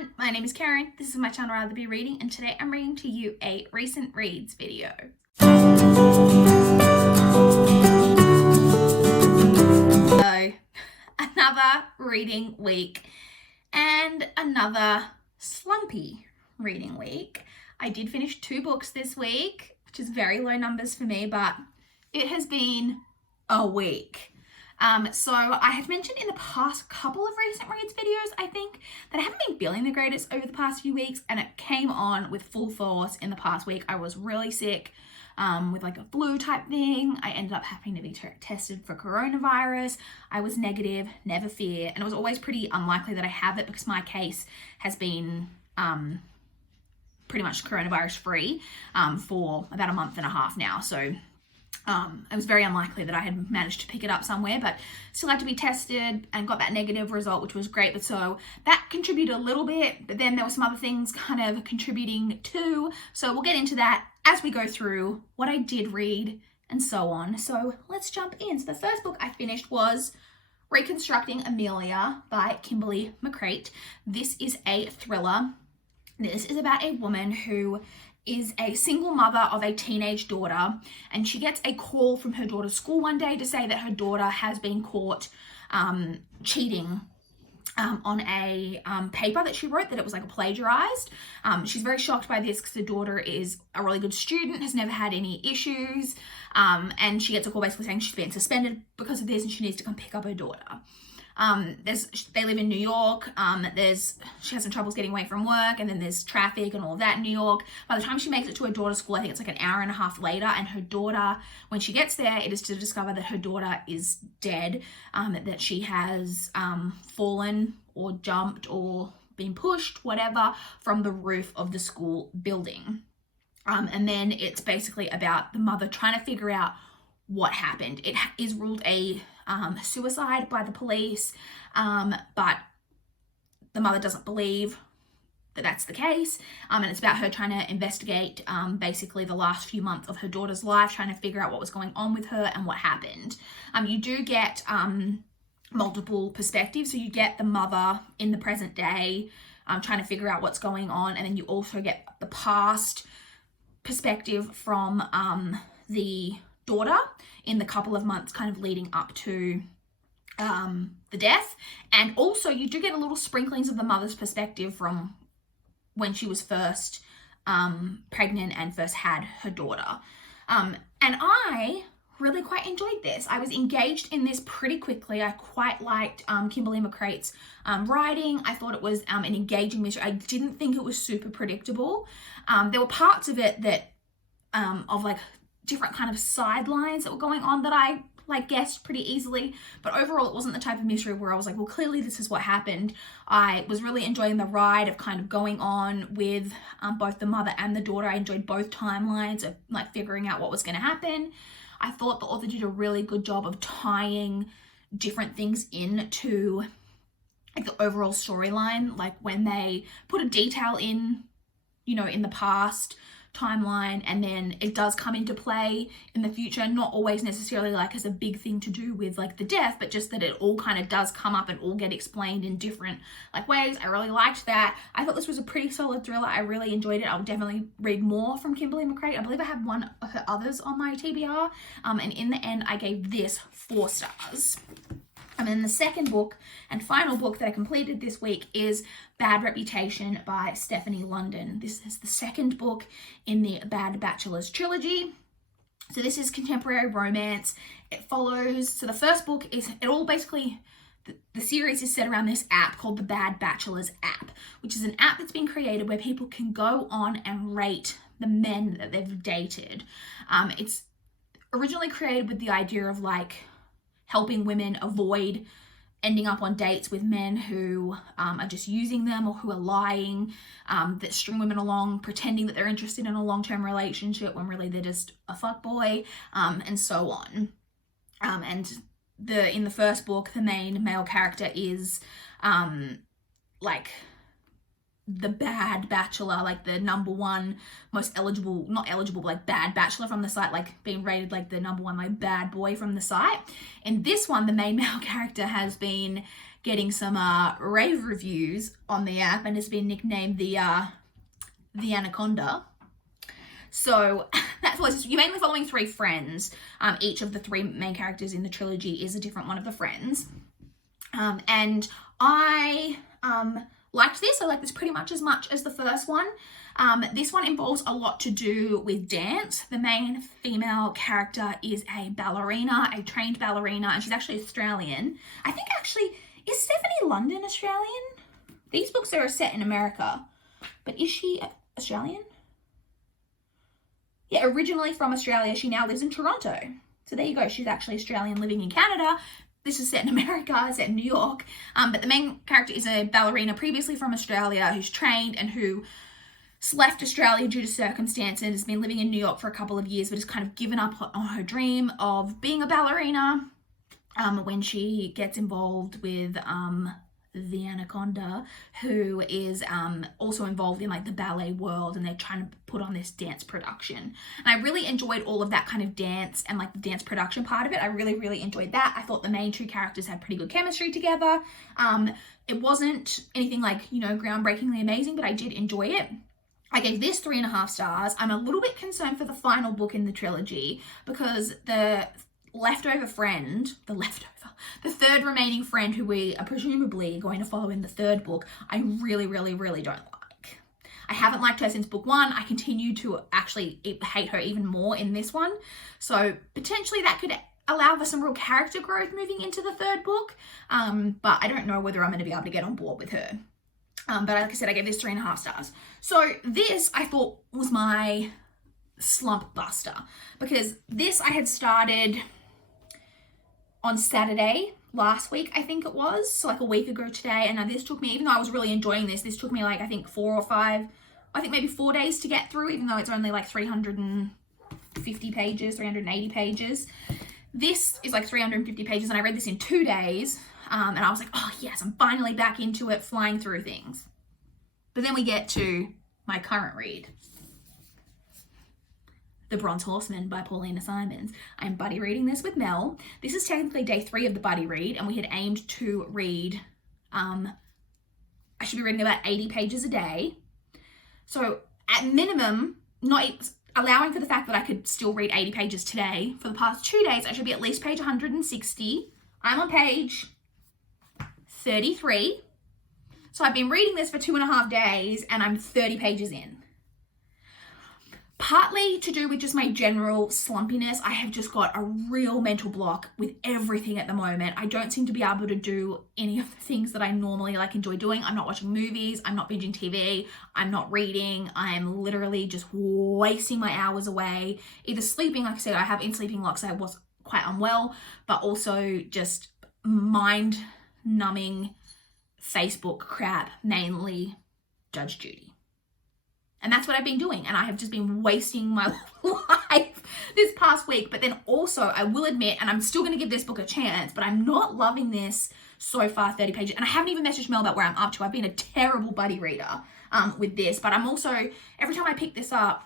everyone, my name is Karen, this is my channel Rather Be Reading, and today I'm reading to you a recent reads video. So, another reading week and another slumpy reading week. I did finish 2 books this week, which is very low numbers for me, but it has been a week. So I had mentioned in the past couple of recent reads videos, I think, that I haven't been feeling the greatest over the past few weeks, and it came on with full force in the past week. I was really sick with like a flu type thing. I ended up having to be tested for coronavirus. I was negative, never fear, and it was always pretty unlikely that I have it because my case has been pretty much coronavirus free for about a month and a half now. So it was very unlikely that I had managed to pick it up somewhere, but still had to be tested and got that negative result, which was great. But so that contributed a little bit, but then there were some other things kind of contributing too. So we'll get into that as we go through what I did read and so on. So let's jump in. So the first book I finished was Reconstructing Amelia by Kimberly McCreight. This is a thriller. This is about a woman who is a single mother of a teenage daughter, and she gets a call from her daughter's school one day to say that her daughter has been caught cheating on a paper that she wrote, that it was like plagiarized. She's very shocked by this because the daughter is a really good student, has never had any issues, and she gets a call basically saying she's been suspended because of this and she needs to come pick up her daughter. They live in New York. She has some troubles getting away from work, and then there's traffic and all of that in New York. By the time she makes it to her daughter's school, I think it's like an hour and a half later, and her daughter, when she gets there, it is to discover that her daughter is dead, that she has fallen or jumped or been pushed, whatever, from the roof of the school building. And then it's basically about the mother trying to figure out what happened. It is ruled a suicide by the police, but the mother doesn't believe that that's the case, and it's about her trying to investigate basically the last few months of her daughter's life, trying to figure out what was going on with her and what happened. You do get multiple perspectives, so you get the mother in the present day trying to figure out what's going on, and then you also get the past perspective from the daughter in the couple of months kind of leading up to the death. And also you do get a little sprinklings of the mother's perspective from when she was first pregnant and first had her daughter. And I really quite enjoyed this. I was engaged in this pretty quickly. I quite liked Kimberly McCreight's writing. I thought it was an engaging mystery. I didn't think it was super predictable. There were parts of it that of like different kind of sidelines that were going on that I like guessed pretty easily, but overall it wasn't the type of mystery where I was like, well, clearly this is what happened. I was really enjoying the ride of kind of going on with both the mother and the daughter. I enjoyed both timelines of like figuring out what was going to happen. I thought the author did a really good job of tying different things into like the overall storyline, like when they put a detail in, you know, in the past timeline, and then it does come into play in the future, not always necessarily like as a big thing to do with like the death, but just that it all kind of does come up and all get explained in different like ways. I really liked that. I thought this was a pretty solid thriller. I really enjoyed it. I'll definitely read more from Kimberly McCreight. I believe I have one of her others on my TBR, and in the end I gave this 4 stars. And then the second book and final book that I completed this week is Bad Reputation by Stephanie London. This is the second book in the Bad Bachelors trilogy. So this is contemporary romance. It follows, so the first book is, it all basically, the series is set around this app called the Bad Bachelors app, which is an app that's been created where people can go on and rate the men that they've dated. It's originally created with the idea of like helping women avoid ending up on dates with men who are just using them or who are lying, that string women along pretending that they're interested in a long-term relationship when really they're just a fuckboy, and so on. And in the first book, the main male character is like the bad bachelor, like the number one most eligible, not eligible, but like bad bachelor from the site, like being rated like the number one like bad boy from the site. In this one, the main male character has been getting some rave reviews on the app and has been nicknamed the Anaconda. So that's what you're mainly following 3 friends. Each of the 3 main characters in the trilogy is a different one of the friends. And I liked this. I liked this pretty much as the first one. This one involves a lot to do with dance. The main female character is a ballerina, a trained ballerina, and she's actually Australian. I think actually, is Stephanie London Australian? These books are set in America, but is she Australian? Yeah, originally from Australia, she now lives in Toronto. So there you go, she's actually Australian living in Canada. This is set in America, set in New York. But the main character is a ballerina previously from Australia who's trained and who left Australia due to circumstances, has been living in New York for a couple of years, but has kind of given up on her dream of being a ballerina when she gets involved with the Anaconda, who is also involved in like the ballet world, and they're trying to put on this dance production. And I really enjoyed all of that kind of dance and like the dance production part of it. I really enjoyed that. I thought the main 2 characters had pretty good chemistry together. It wasn't anything like, you know, groundbreakingly amazing, but I did enjoy it. I gave this 3.5 stars. I'm a little bit concerned for the final book in the trilogy because the leftover friend, the third remaining friend who we are presumably going to follow in the 3rd book, I really don't like. I haven't liked her since book 1. I continue to actually hate her even more in this one. So potentially that could allow for some real character growth moving into the 3rd book. But I don't know whether I'm going to be able to get on board with her. But like I said, I gave this 3.5 stars. So this I thought was my slump buster, because this I had started on Saturday last week, I think it was, so like a week ago today. And now this took me, even though I was really enjoying this took me like I think 4 or 5, I think maybe 4 days to get through, even though it's only like 350 pages, 380 pages. This is like 350 pages, and I read this in 2 days. And I was like, oh yes, I'm finally back into it, flying through things. But then we get to my current read, The Bronze Horseman by Paulina Simons. I'm buddy reading this with Mel. This is technically day 3 of the buddy read, and we had aimed to read, I should be reading about 80 pages a day. So at minimum, not allowing for the fact that I could still read 80 pages today, for the past 2 days, I should be at least page 160. I'm on page 33. So I've been reading this for 2.5 days and I'm 30 pages in. Partly to do with just my general slumpiness. I have just got a real mental block with everything at the moment. I don't seem to be able to do any of the things that I normally enjoy doing. I'm not watching movies. I'm not binging TV. I'm not reading. I'm literally just wasting my hours away. Either sleeping, like I said, I have in sleeping locks. I was quite unwell, but also just mind-numbing Facebook crap, mainly Judge Judy. And that's what I've been doing. And I have just been wasting my life this past week. But then also, I will admit, and I'm still going to give this book a chance, but I'm not loving this so far, 30 pages. And I haven't even messaged Mel about where I'm up to. I've been a terrible buddy reader with this. But I'm also, every time I pick this up,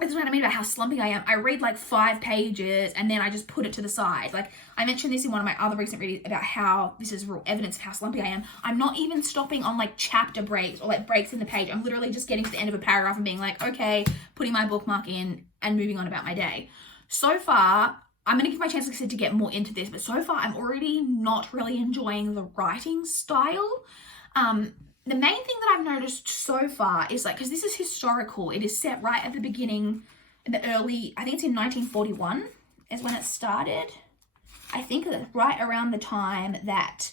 this is what I mean about how slumpy I am. I read like 5 pages and then I just put it to the side. Like I mentioned this in one of my other recent readings about how this is real evidence of how slumpy I am. I'm not even stopping on like chapter breaks or like breaks in the page. I'm literally just getting to the end of a paragraph and being like, okay, putting my bookmark in and moving on about my day. So far, I'm going to give my chance, like I said, to get more into this. But so far, I'm already not really enjoying the writing style. The main thing that I've noticed so far is like, because this is historical, it is set right at the beginning, in the early, I think it's in 1941 is when it started. I think it's right around the time that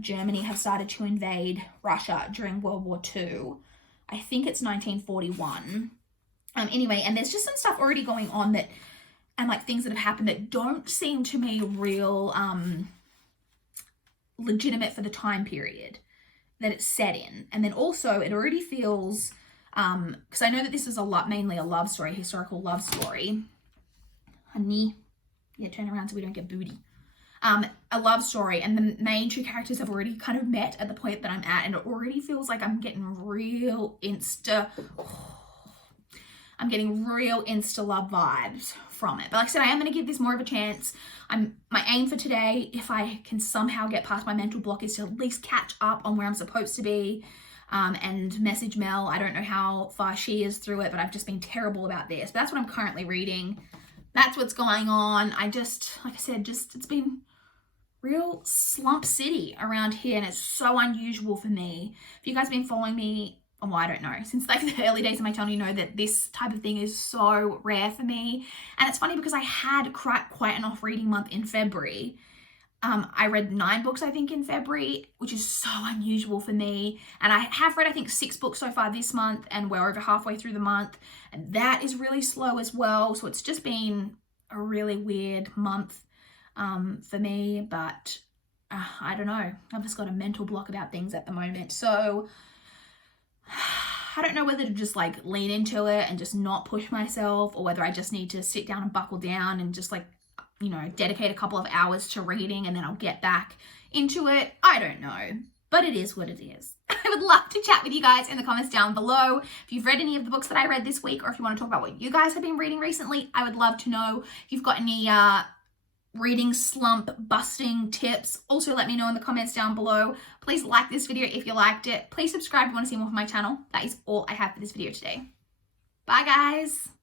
Germany have started to invade Russia during World War II. I think it's 1941. Anyway, and there's just some stuff already going on that, and like things that have happened that don't seem to me real legitimate for the time period that it's set in. And then also it already feels, because I know that this is mainly a love story, historical love story. Honey, yeah, turn around so we don't get booty. A love story, and the main 2 characters have already kind of met at the point that I'm at, and it already feels like I'm getting real insta love vibes from it. But like I said, I am going to give this more of a chance. My aim for today, if I can somehow get past my mental block, is to at least catch up on where I'm supposed to be, and message Mel. I don't know how far she is through it, but I've just been terrible about this. But that's what I'm currently reading. That's what's going on. Like I said, it's been real slump city around here, and it's so unusual for me. If you guys have been following me, well, I don't know, since like the early days of my channel, you know that this type of thing is so rare for me. And it's funny because I had quite an off reading month in February. I read 9 books, I think, in February, which is so unusual for me. And I have read, I think, 6 books so far this month, and we're over halfway through the month. And that is really slow as well. So it's just been a really weird month for me. But I don't know. I've just got a mental block about things at the moment. So I don't know whether to just like lean into it and just not push myself, or whether I just need to sit down and buckle down and just like, you know, dedicate a couple of hours to reading and then I'll get back into it. I don't know, but it is what it is. I would love to chat with you guys in the comments down below. If you've read any of the books that I read this week, or if you want to talk about what you guys have been reading recently, I would love to know. If you've got any reading slump busting tips, also let me know in the comments down below. Please like this video if you liked it. Please subscribe if you want to see more from my channel. That is all I have for this video today. Bye guys.